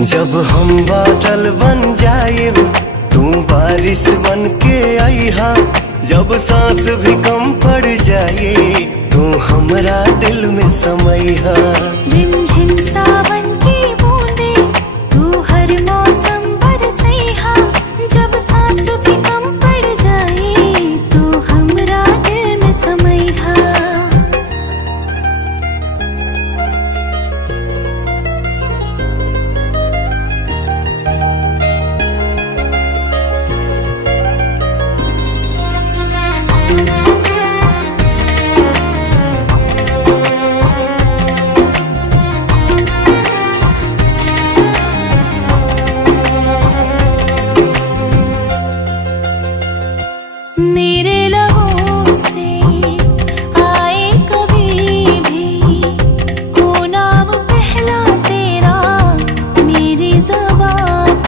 जब हम बादल बन जाएब तू बारिश बन के आईहा। जब सांस भी कम पड़ जाए तू हमरा दिल में समैहा। रिमझिम सावन की बूंदे तू हर मौसम बरसैहा। जब सांस भी कम पड़ जाए तू हमरा दिल में समैहा। मेरे लबों से आए कभी भी हो नाम पहला तेरा मेरी ज़ुबान